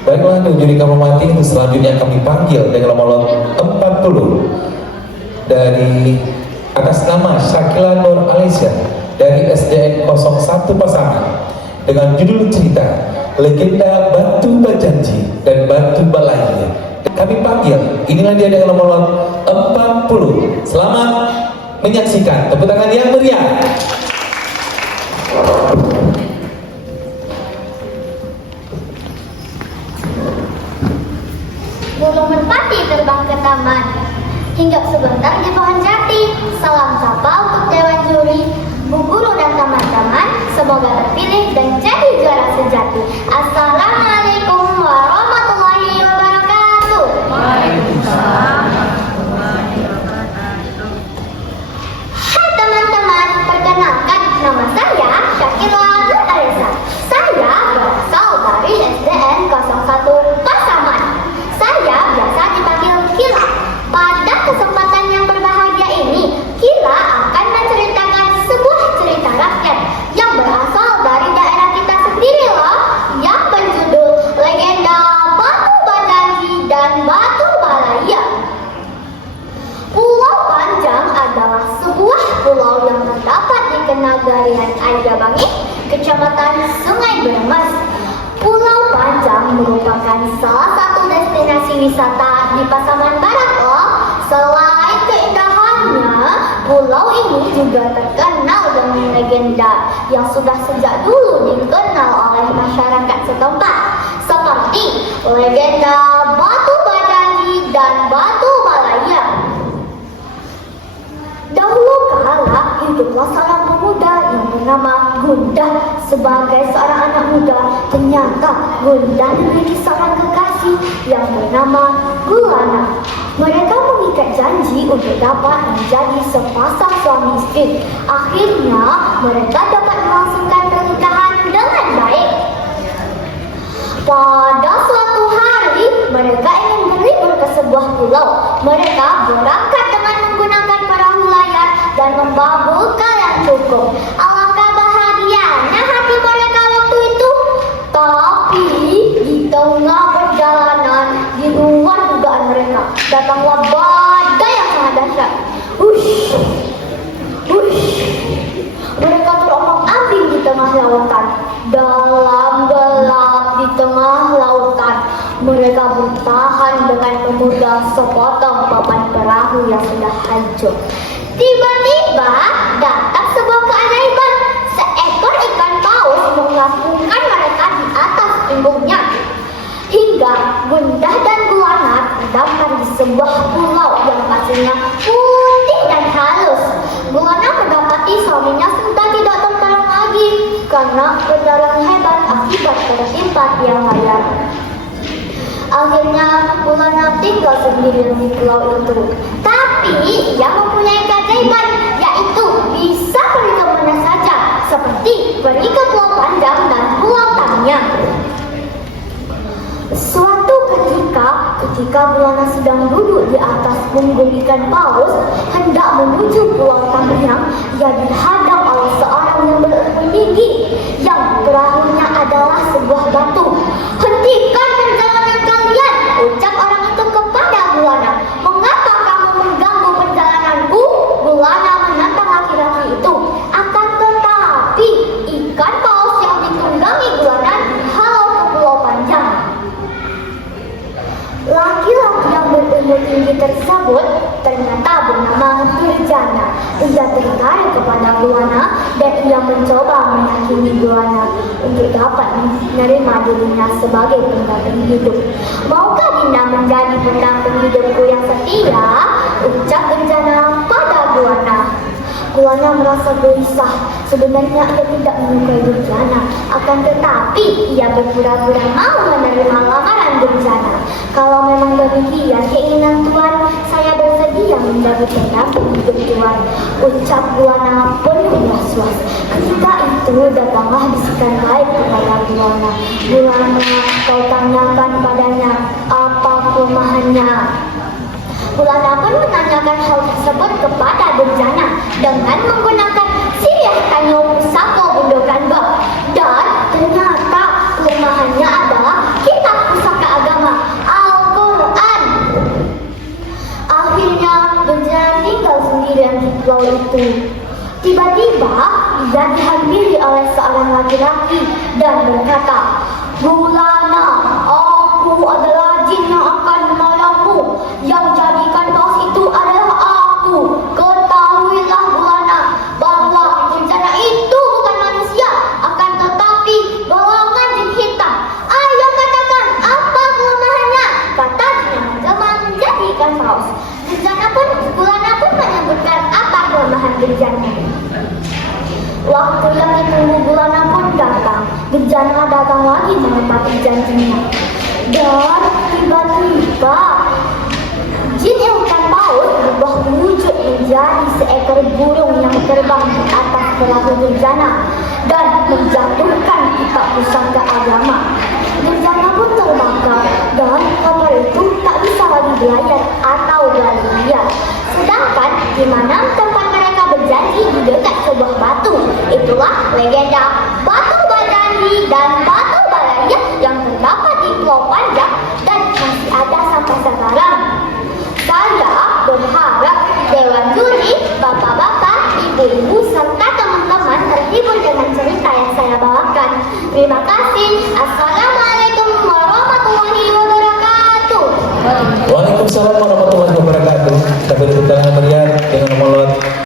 Baiklah, juri kami mati, selanjutnya kami panggil dengan nomor 40 dari atas nama Syakila Nur Alicia dari SDN 01 Pasaman dengan judul cerita Legenda Batu Bajanji dan Batu Balai. Kami panggil, inilah dia dengan nomor 40. Selamat menyaksikan, tepuk tangan yang meriah. Burung merpati terbang ke taman, hinggap sebentar di pohon jati. Salam sapa untuk dewan juri, bu guru dan teman-teman, semoga terpilih dan jadi juara sejati. Assalamualaikum warahmatullahi wabarakatuh. Waalaikumsalam. Hai teman-teman, perkenalkan nama saya Syakila Nur Alicia. Saya berasal dari SDN 01 Pasaman. Saya biasa dipanggil Kila. Pada kesempatan yang berbahagia ini, Kila akan menceritakan sebuah cerita rakyat yang berasal dari daerah kita sendiri loh, yang berjudul Legenda Batu Bajanji dan Batu Balaya. Pulau Panjang adalah sebuah pulau yang terdapat di Kenagarian Ajabangi, Kecamatan Sungai Beremas. Pulau Panjang merupakan salah satu destinasi wisata di Pasaman Barat loh. Selain keindahannya, pulau ini juga terkenal dengan legenda yang sudah sejak dulu dikenal oleh masyarakat setempat, seperti legenda Batu Bajanji dan Batu Balaya. Dahulu kala hiduplah seorang pemuda yang bernama Gunda. Sebagai seorang anak muda, ternyata Gunda memiliki seorang kekasih yang bernama Gulana. Mereka mengikat janji untuk dapat menjadi sepasang suami istri. Akhirnya mereka dapat melangsungkan pernikahan dengan baik. Pada suatu hari, mereka ingin berlibur ke sebuah pulau. Mereka berangkat dengan menggunakan perahu layar dan membawa bekal yang cukup. Alangkah bahagianya hati mereka waktu itu. Tapi di tengah perjalanan, di luar dugaan mereka, datanglah badai yang sangat dahsyat. Hush, hush. Mereka terombang-ambing di tengah lautan. Dalam gelap di tengah lautan, mereka bertahan dengan memegang sepotong papan perahu yang sudah hancur. Tiba-tiba datang sebuah keajaiban. Seekor ikan paus mengapungkan mereka di atas punggungnya. Hingga Gunda dan Gulana terdampar di sebuah pulau yang pasirnya putih dan halus. Gulana mendapati suaminya sudah tidak tertolong lagi karena pendarahan hebat akibat tertimpa tiang layar. Akhirnya Gulana tinggal sendiri di pulau itu. Tapi ia mempunyai keajaiban, yaitu bisa pergi kemana saja, seperti pergi ke Pulau Panjang dan Pulau Tamiang. Suatu ketika Gulana sedang duduk di atas punggung ikan paus hendak menuju Pulau Tamiang, ia dihadang oleh seorang yang berilmu tinggi, yang perahunya adalah sebuah batu. "Hentikan perjalanan kalian," ucap orang itu kepada Gulana. "Mengapa kamu mengganggu perjalananku?" Gulana menantang laki-laki itu. Akan tetapi ikan paus yang ditunggangi Gulana dihalau ke Pulau Panjang. Laki-laki yang berilmu tinggi tersebut ternyata bernama Durjana. Ia tertarik kepada Gulana dan ia mencoba meyakini Gulana untuk dapat menerima dirinya sebagai pendamping hidup. "Maukah Dinda menjadi pendamping hidupku yang setia?" ucap Durjana pada Gulana. Gulana merasa gelisah. Sebenarnya ia tidak menyukai Durjana, akan tetapi ia berpura-pura mau menerima lamaran Durjana. "Kalau memang demikian keinginan Tuan, saya bersedia menjadi pendamping hidup Tuan," ucap Gulana penuh was-was. Ketika itu datanglah bisikan baik kepada Gulana. "Gulana, kau tanyakan padanya apa kelemahannya." Gulana pun menanyakan hal tersebut kepada Durjana dengan menggunakan sirih kanyo pusaka gundokan bak. Dan ternyata kelemahannya adalah kitab pusaka Tiba-tiba ia dihampiri oleh seorang laki-laki dan berkata, "Bulana, aku adalah jin yang akan menolongmu. Yang jadikan paus itu adalah aku. Ketahuilah Bulana bahwa rencana itu bukan manusia, akan tetapi golongan jin hitam. Ayo katakan apa kelemahannya?" Kata jin yang menjelma menjadikan paus. Bulana pun menyebutkan apa kelemahan Bejana. Waktu yang ditunggu Bulana pun datang. Bejana datang lagi menepati janjinya. Dan tiba-tiba jin yang bukan paus berubah wujud menjadi seekor burung yang terbang di atas perahu Bejana dan menjatuhkan kitab pusaka agama. Bejana pun terbakar dan kapal itu tak bisa lagi berlayar atau berlari liar. Sedangkan di mana tempat mereka berjanji di dekat sebuah batu, itulah legenda Batu Badani dan Batu Balaya yang terdapat di Pulau Panjang dan masih ada sampai sekarang. Saya berharap Dewan Juri, bapak-bapak, ibu-ibu, serta teman-teman terhibur dengan cerita yang saya bawakan. Terima kasih. Assalamualaikum warahmatullahi wabarakatuh. Waalaikumsalam warahmatullahi wabarakatuh. Kita beri tepuk tangan meriah